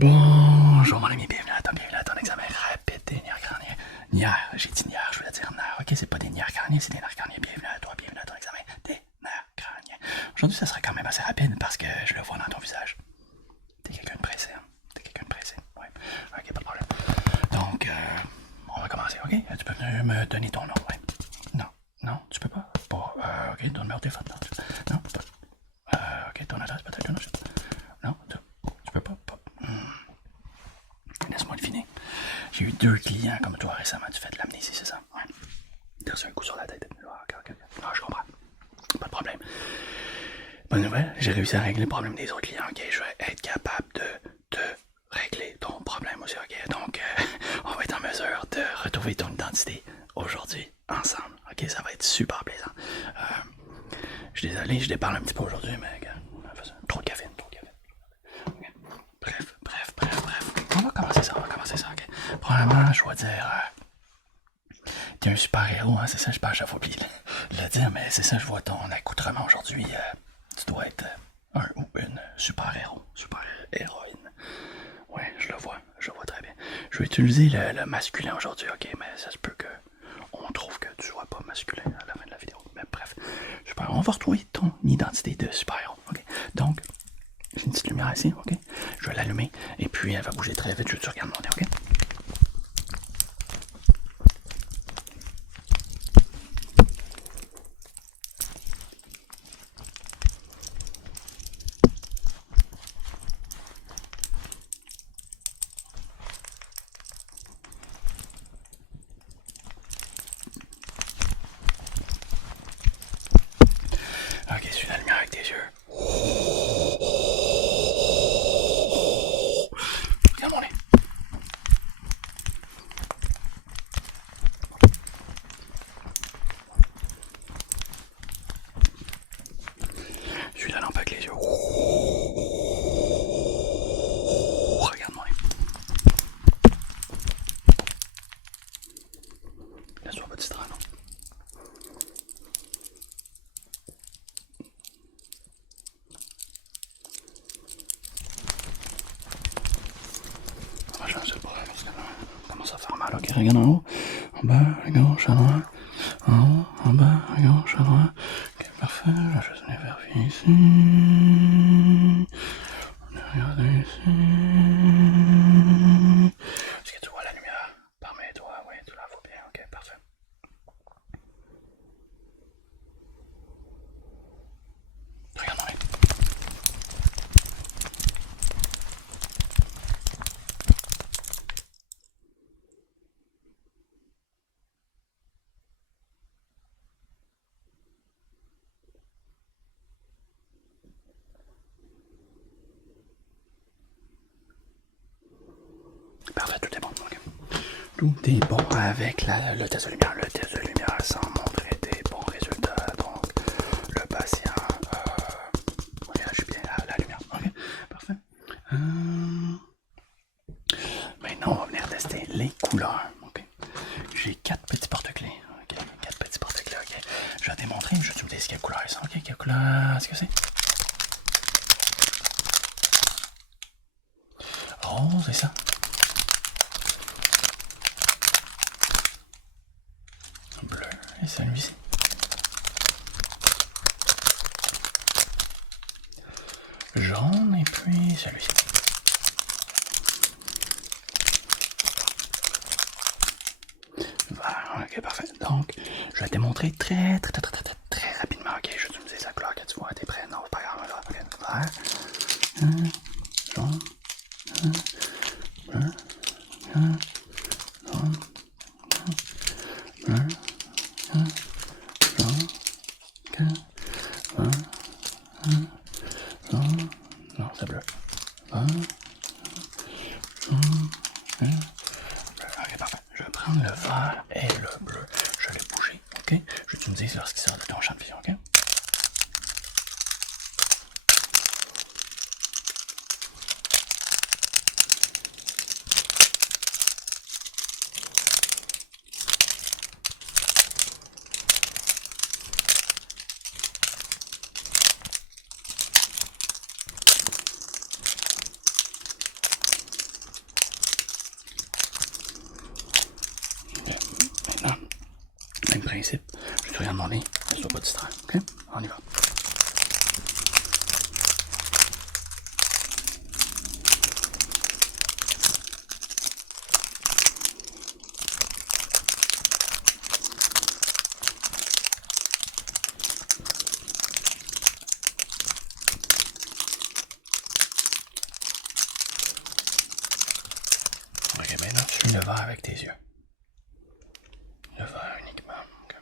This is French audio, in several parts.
Bonjour mon ami, bienvenue à ton examen rapide des nerfs crâniens. Nière, j'ai dit nière, je voulais dire nerfs, ok, c'est pas des nerfs crâniens, c'est des nerfs crâniens. Bienvenue à ton examen des nerfs crâniens. Aujourd'hui, ça sera quand même assez rapide parce que je le vois dans ton visage. T'es quelqu'un de pressé, hein? T'es quelqu'un de pressé, ouais. Ok, pas de problème. Donc, on va commencer, ok? Tu peux venir me donner ton nom, ouais? Non, non, tu peux pas? Pas, ok, ton numéro de téléphone, non, pas. Ok, ton adresse peut-être, non, tu peux pas, Laisse-moi le finir. J'ai eu 2 clients comme toi récemment. Tu fais de l'amnésie, c'est ça? Ouais. T'as reçu un coup sur la tête. Ok. Non, je comprends. Pas de problème. Bonne nouvelle, j'ai réussi à régler le problème des autres clients. Ok, je vais être capable de régler ton problème aussi. Ok, donc on va être en mesure de retrouver ton identité aujourd'hui ensemble. Ok, ça va être super plaisant. Je suis désolé, je déparle un petit peu aujourd'hui, mais trop de café. Okay. Bref. On va commencer ça, ok. Premièrement, je dois dire, t'es un super-héros, hein, c'est ça, j'avais oublié de le dire, mais c'est ça, je vois ton accoutrement aujourd'hui. Tu dois être un ou une super-héros, super-héroïne. Ouais, je le vois très bien. Je vais utiliser le masculin aujourd'hui, ok, mais ça se peut que on trouve que tu sois pas masculin à la fin de la vidéo. Mais bref, super, on va retrouver ton identité de super-héros, ok. Donc, j'ai une petite lumière ici, ok? Je vais l'allumer et puis elle va bouger très vite. Je veux que tu regardes mon nez, ok? Ok, suis la lumière avec tes yeux. Regarde mon nez. Suis la lampe avec les yeux. Regarde mon nez. Laisse-toi pas distraire, non? On va changer le problème parce que là, on commence à faire mal. Ok, regarde en haut, en bas, à gauche, à droite. En haut, en bas, à gauche, à droite. Ok, parfait. Je vais juste venir vérifier ici. Regardez ici. Est-ce que tu vois la lumière par mes doigts? Oui, tu la vois bien. Ok, parfait. Regarde mon nez. Parfait, tout est bon. Okay. Tout est bon avec le test de lumière. Le test de lumière semble montrer des bons résultats. Donc, le patient réagit bien à la lumière. Ok, parfait. Maintenant, on va venir tester les couleurs. Okay. J'ai 4 petits porte-clés. Ok, 4 petits porte-clés. Ok, je vais te démontrer, je vais te dire quelle couleur ils sont. Ok, quelle couleur est-ce que c'est? Oh, c'est ça. Bleu, et celui-ci. Jaune, et puis celui-ci. Vert, ok, parfait. Donc, je vais te démontrer très rapidement. Ok, je vais utiliser la couleur que tu vois. T'es prêt? Non, c'est pas grave. Là. Ok, vert, jaune, bleu, jaune, bleu, jaune, vert, jaune, non, c'est bleu. Vert, jaune, bleu. Ok, parfait. Je vais prendre le vert et le bleu. Je vais les bouger, ok? Je vais utiliser lorsqu'il sort de ton champ de vision, ok? ici. Je te regarde mon nez, je dois pas te distraire. Ok? On y va. Ok, maintenant tu suis le verre avec tes yeux. Le verre uniquement. Okay.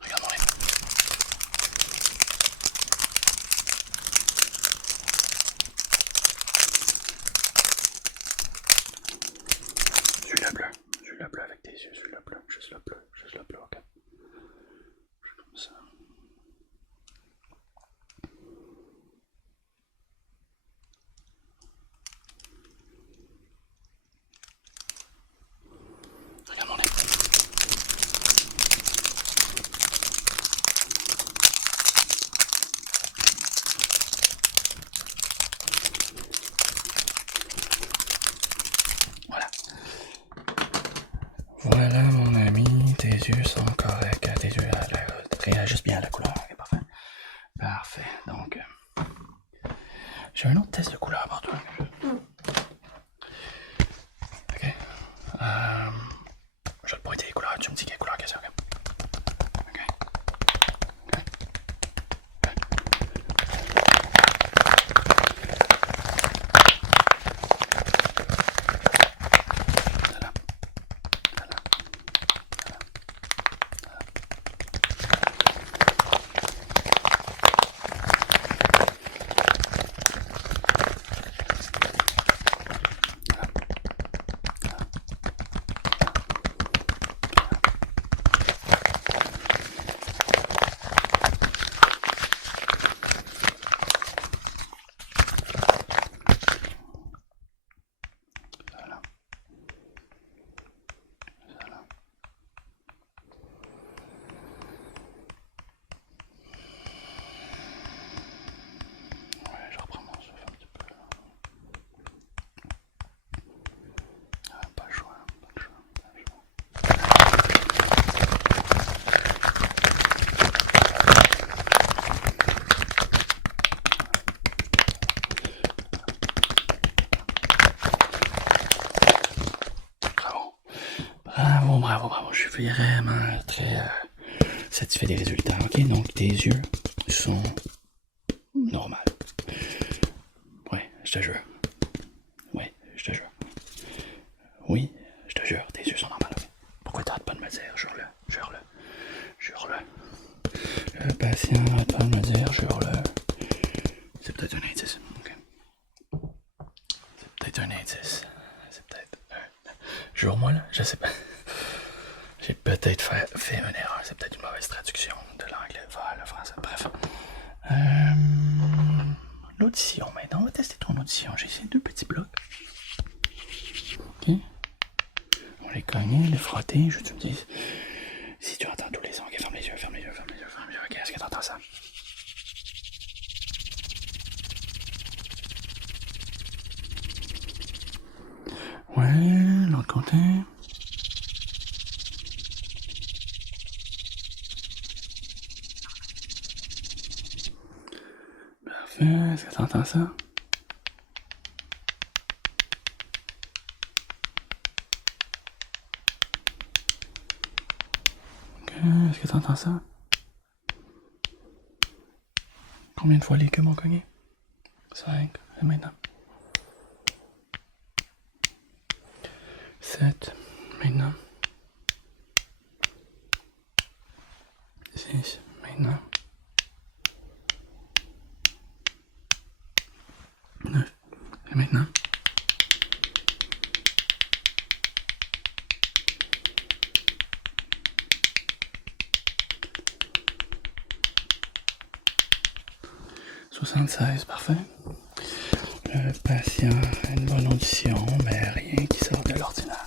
Regarde mon nez. Suis le bleu. Suis le bleu avec tes yeux. Suis le bleu. Juste le bleu. Juste le bleu, ok. Comme ça. Regarde mon nez. Voilà. Voilà mon ami, tes yeux sont corrects. Tes yeux réagissent bien à la couleur. Okay, parfait. Parfait. Donc, j'ai un autre test de couleur pour toi. Ok. Je vais te pointer les couleurs. Tu me dis quelle couleur que c'est, ok? Ok. Ok. Voilà. Voilà. Voilà. Voilà. Ouais, je reprends mon souffle un petit peu. Ah, pas le choix, pas le choix, pas le choix. Bravo. Bravo, bravo, bravo. Je suis vraiment très satisfait des résultats. Ok, donc tes yeux sont normaux. Ouais, je te jure. Ouais, je te jure. Oui, je te jure, tes yeux sont normaux. Okay. Pourquoi t'arrêtes pas de me le dire? Jure-le, jure-le, jure-le. Le patient arrête pas de me dire, jure-le. C'est peut-être un indice. Ok. C'est peut-être un indice. C'est peut-être un... Jure-moi là, je sais pas. J'ai peut-être fait une erreur. C'est peut-être une mauvaise traduction de l'anglais vers le français. Bref. L'audition maintenant. On va tester ton audition. J'ai ici 2 petits blocs. Ok. On les cogne, les frotter. Je te dis si tu entends tous les sons. Ok, ferme les yeux, ferme les yeux, ferme les yeux, ferme les yeux. Ok, est-ce que tu entends ça? Ouais, l'autre côté. Parfait, est-ce que tu entends ça? Ok, est-ce que tu entends ça? Combien de fois les queues m'ont cogné? 5, et maintenant. 7, maintenant. 6, maintenant. 9, et maintenant. « 76, parfait. Le patient a une bonne audition, mais rien qui sort de l'ordinaire.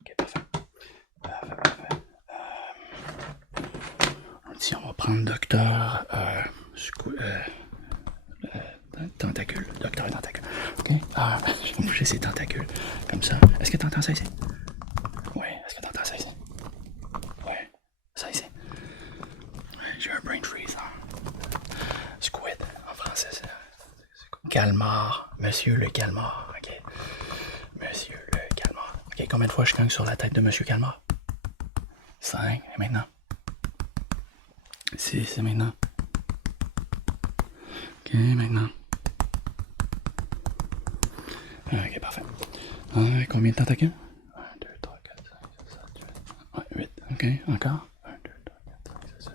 Ok, parfait. Parfait. Audition, on va prendre docteur Tentacule, docteur tentacule. Ok? Ah, je vais bouger ses tentacules. Comme ça. Est-ce que tu entends ça ici? Oui, est-ce que tu entends ça ici? Oui, ça ici. Ouais, j'ai un brain freeze. Squid, en français, c'est. Calmar. Monsieur le calmar. Ok. Monsieur le calmar. Ok, combien de fois je cogne sur la tête de Monsieur Calmar? 5, et maintenant? 6, et maintenant? Ok, maintenant. Ok, parfait. Combien de tentacules? 1, 2, 3, 4, 5, 6, 7, 8. 8. Ok, encore. 1, 2, 3, 4, 5, 6, 7,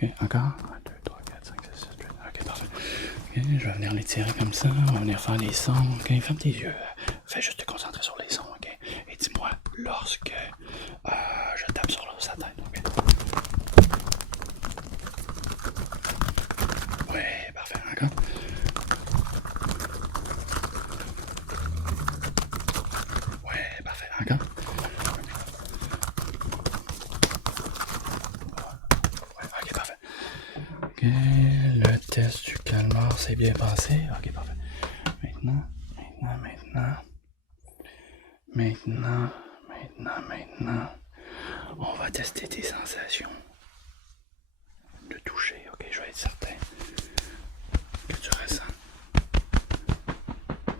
8. Ok, encore. 1, 2, 3, 4, 5, 6, 7, 8. Ok, parfait. Ok, je vais venir les tirer comme ça. On va venir faire les sons. Ok, ferme tes yeux. Fais juste te concentrer sur les sons, ok? Et dis-moi lorsque je tape sur sa tête, ok? Ouais, parfait. Encore. Ouais, parfait. Encore. Ouais, ok, parfait. Ok, le test du calmar s'est bien passé. Ok, parfait. Maintenant, on va tester tes sensations de toucher. Ok, je vais être certain que tu ressens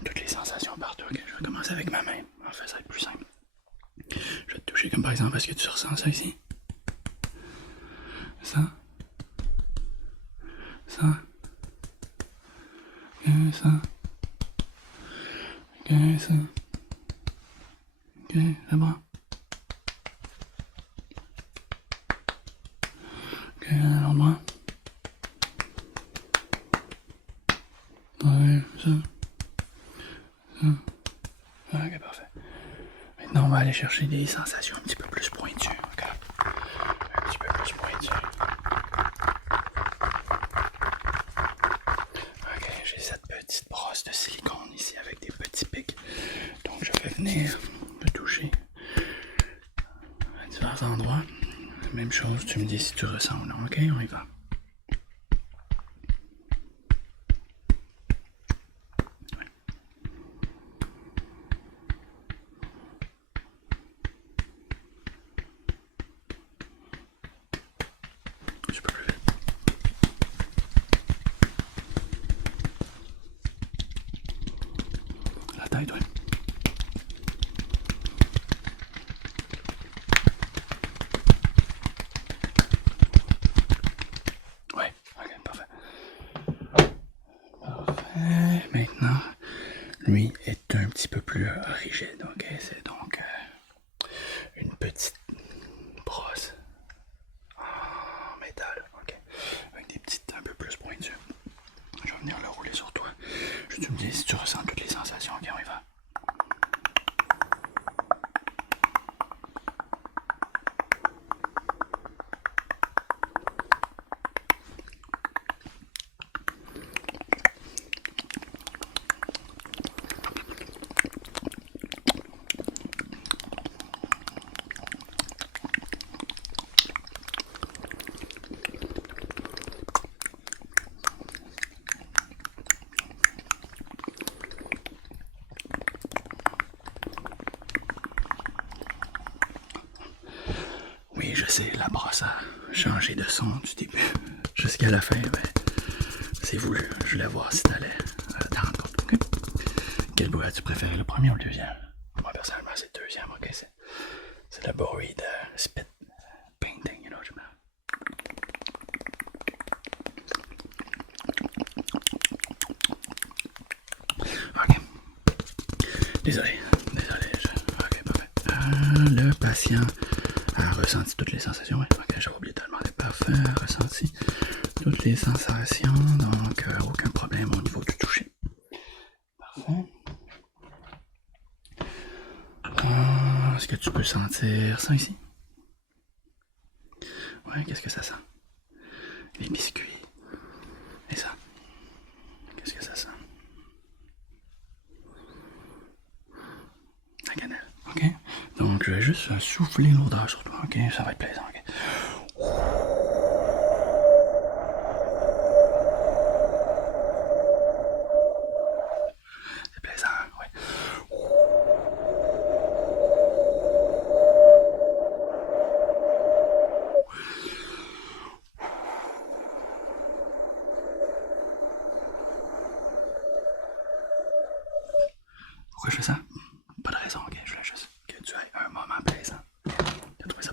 toutes les sensations partout. Ok, je vais commencer avec ma main. En fait, ça va être plus simple. Je vais te toucher comme par exemple, est-ce que tu ressens ça ici? Ça? Ça? Ok, ça? Ok, ça? Ok, c'est bon. Ok, alors moi. Ouais, ça. Ok, parfait. Maintenant, on va aller chercher des sensations un petit peu plus pointues. Okay? Un petit peu plus pointues. Ok, j'ai cette petite brosse de silicone ici avec des petits pics. Donc, je vais venir te toucher à divers endroits. Même chose, tu me dis si tu ressens ou non. Ok, on y va. Tu peux plus vite. La tête, oui. Ouais, ok, parfait. Parfait. Maintenant, lui est un petit peu plus rigide. Ok, c'est donc une petite brosse en métal. Ok, avec des petites un peu plus pointues. Je vais venir le rouler sur toi. Je te dis si tu ressens toutes les sensations. Ok, on y va. Oui, je sais, la brosse a changé de son du début jusqu'à la fin. Ben, c'est voulu. Je voulais voir si t'allais t'en rendre compte. Okay? Quel bout as-tu préféré, le premier ou le deuxième? Moi, personnellement, c'est le deuxième. Ok, c'est le bruit de spit painting, you know, je me... Ok. Désolé. Ok, parfait. Le patient a ressenti toutes les sensations. Ouais. Ok, j'avais oublié de te demander. Parfait. A ressenti toutes les sensations. Donc, aucun problème au niveau du toucher. Parfait. Est-ce que tu peux sentir ça ici? Ouais, qu'est-ce que ça sent? Les biscuits. Et ça? Qu'est-ce que ça sent? La cannelle. Ok. Donc, je vais juste souffler l'odeur sur toi. Ok, ça va être plaisant. Ok.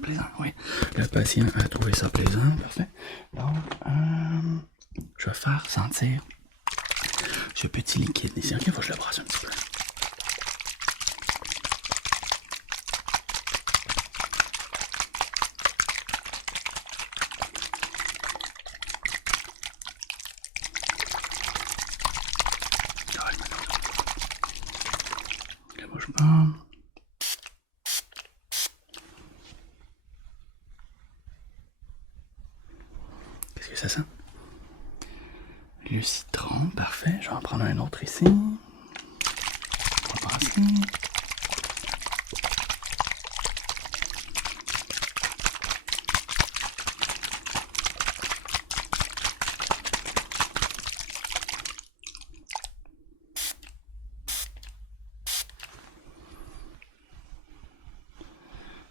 plaisant, oui. Le patient a trouvé ça plaisant, parfait. Donc, je vais faire sentir ce petit liquide ici. Ok, il faut que je le brasse un petit peu. Bouge pas. Qu'est-ce que ça sent? Le citron, parfait. Je vais en prendre un autre ici. On va passer.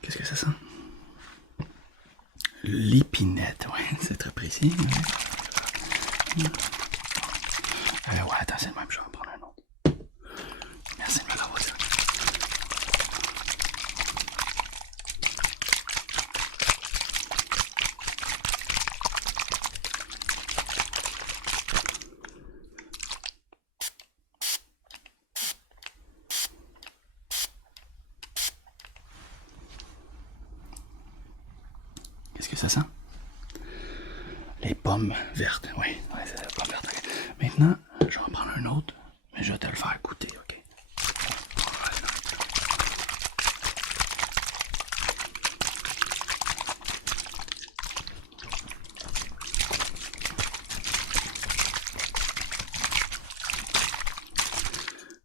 Qu'est-ce que ça sent? L'épinette, oui, c'est très précis. Ouais, attends, c'est le même, je vais en prendre un autre. Merci de me l'avoir dit. Qu'est-ce que ça sent? Les pommes vertes, oui, c'est la pomme verte. Okay. Maintenant, je vais en prendre un autre, mais je vais te le faire goûter, ok?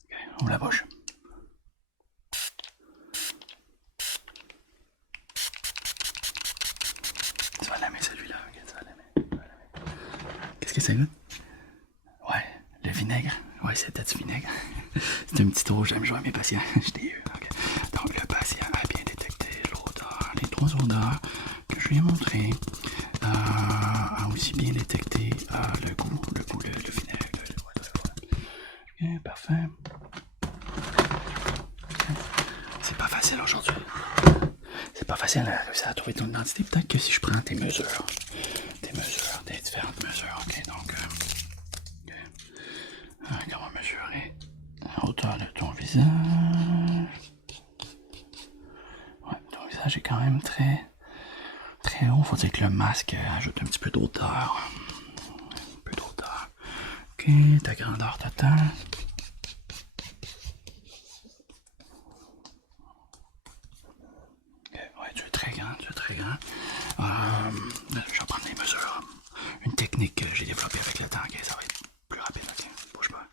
Ok, ouvre la bouche. Tu vas l'aimer celui-là, ok? Tu vas l'aimer. Qu'est-ce que c'est là? Ouais, le vinaigre. Ouais, c'était du vinaigre. C'est un petit tour, j'aime jouer à mes patients. Je t'ai eu. Okay. Donc, le patient a bien détecté l'odeur, les 3 odeurs que je lui ai montrées. A aussi bien détecté le goût, le vinaigre. Ok, parfait. C'est pas facile aujourd'hui. C'est pas facile à réussir à trouver ton identité. Peut-être que si je prends tes mesures, tes différentes mesures, ok, donc, on va mesurer la hauteur de ton visage. Ouais, ton visage est quand même très haut. Faut dire que le masque ajoute un petit peu d'hauteur. Un peu d'hauteur. Ok, ta grandeur totale. Ouais, tu es très grand, je vais prendre les mesures. Une technique que j'ai développée avec le temps, ok, ça va être plus rapide, ok, bouge pas.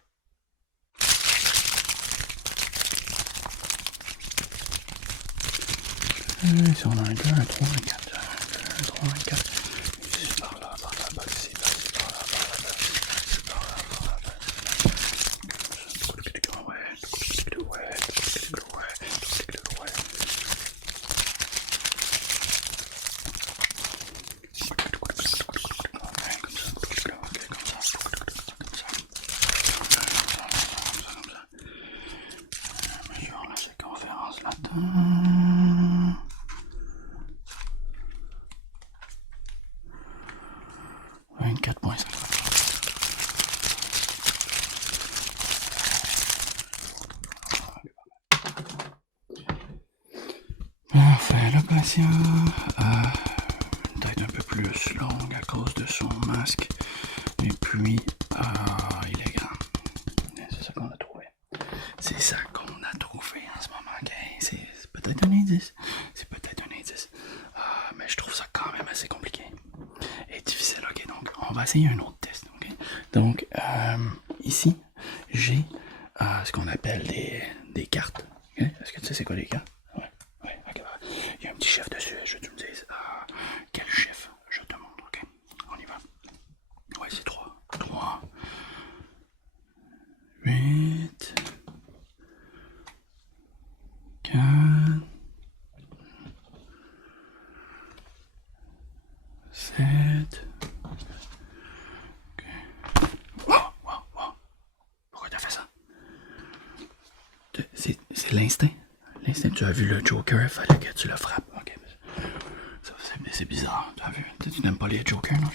Si on a un 2, un 3, un 4, un 3, un 4, ici, par là, par ici, par là, par là, mesure la circonférence là-dedans. Enfin, le patient a une tête un peu plus longue à cause de son masque. Et puis, il est grand. C'est ça qu'on a trouvé. C'est ça qu'on a trouvé en ce moment. Okay? C'est peut-être un indice. C'est peut-être un indice. Mais je trouve ça quand même assez compliqué. Et difficile. Ok, donc on va essayer un autre test. Okay? Donc, ici, j'ai ce qu'on appelle des cartes. Okay? Est-ce que tu sais c'est quoi les cartes? Ouais, ok. Il y a un petit chiffre dessus. Je vais te dire quel chiffre je te montre. Ok, on y va. Ouais, c'est 3. 3. 8. 4. 7. Ok. Wow. Pourquoi t'as fait ça? C'est l'instinct. L'instinct, tu as vu le Joker, il fallait que tu le frappes. Ok. Tu n'aimes pas les jokers, non?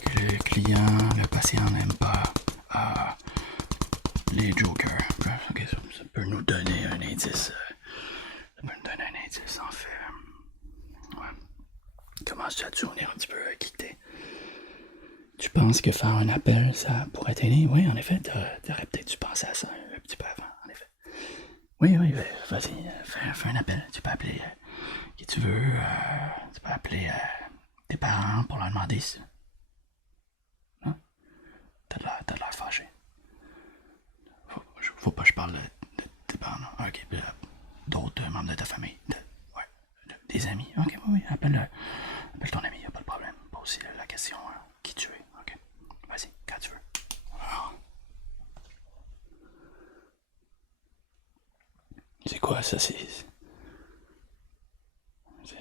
Que le client, le patient n'aime pas les jokers. Ok, ça peut nous donner un indice. Ça peut nous donner un indice, en fait. Ouais. Commences-tu à te souvenir un petit peu qui t'es? Tu penses que faire un appel, ça pourrait t'aider? Oui, en effet, t'aurais peut-être dû penser à ça un petit peu avant, en effet. Oui, vas-y, fais un appel. Tu peux appeler qui tu veux. Tu peux appeler tes parents pour leur demander si. Non? T'as de l'air fâché. Faut pas que je parle de tes parents. Non? Ok, d'autres membres de ta famille. Des amis. Ok, oui, appelle ton ami, y a pas de problème. Pas aussi la question qui tu es. Ok, vas-y, quand tu veux. Alors. C'est quoi ça? C'est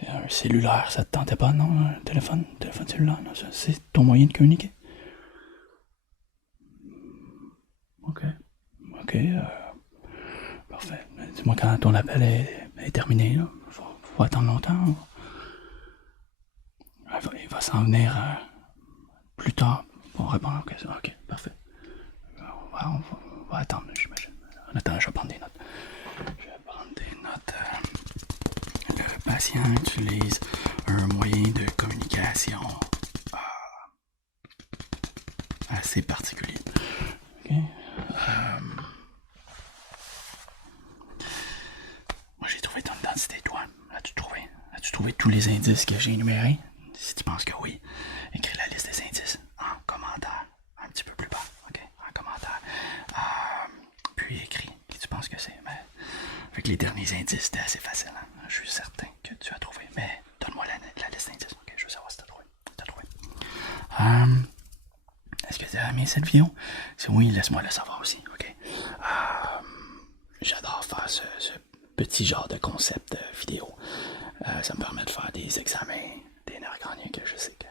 un cellulaire, ça te tentait pas, non? Un téléphone cellulaire, non? C'est ton moyen de communiquer? Ok. Ok, parfait. Dis-moi quand ton appel est terminé, là. Faut attendre longtemps. Il va s'en venir plus tard pour répondre. Ok, parfait. On va attendre, j'imagine. En attendant, je vais prendre des notes. Le patient utilise un moyen de communication assez particulier. Ok. Moi, j'ai trouvé ton identité, toi. As-tu trouvé tous les indices que j'ai énumérés? Si tu penses que oui, écris la liste des indices en commentaire, un petit peu plus bas, ok? En commentaire. Puis écris qui tu penses que c'est. Mais avec les derniers indices, c'était assez facile. Hein? Je suis certain que tu as trouvé. Mais donne-moi la liste d'indices, ok? Je veux savoir si tu as trouvé. Est-ce que tu as aimé cette vidéo? Si oui, laisse-moi le savoir aussi, ok? J'adore faire ce petit genre de concept vidéo. Ça me permet de faire des examens, des nerfs crâniens que je sais que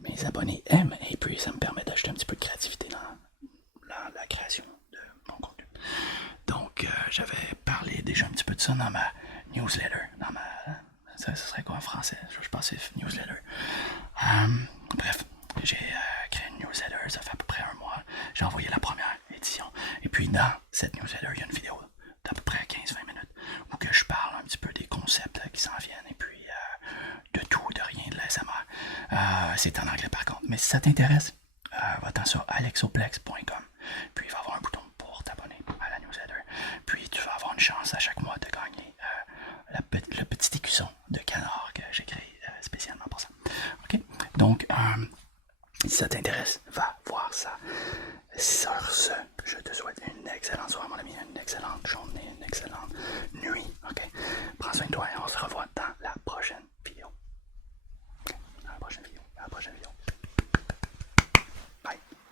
mes abonnés aiment, et puis ça me permet d'ajouter un petit peu de créativité dans la création de mon contenu. Donc, j'avais parlé déjà un petit peu de ça dans ma newsletter, ça serait quoi en français? Je pense que c'est newsletter. Bref, j'ai créé une newsletter, ça fait à peu près un mois. J'ai envoyé la première édition. Et puis dans cette newsletter, il y a une vidéo d'à peu près 15-20 minutes où que je parle un petit peu des concepts qui s'en viennent et puis de tout, de rien, de l'ASMR. C'est en anglais par contre. Mais si ça t'intéresse, va-t'en sur alexoplex.com. Puis il va y avoir un bouton pour t'abonner à la newsletter. Puis tu vas avoir une chance à chaque mois de gagner le petit écusson de canard que j'ai créé spécialement pour ça. Ok? Donc, si ça t'intéresse, va voir ça. Sur ce, je te souhaite une excellente soirée, mon ami, une excellente journée.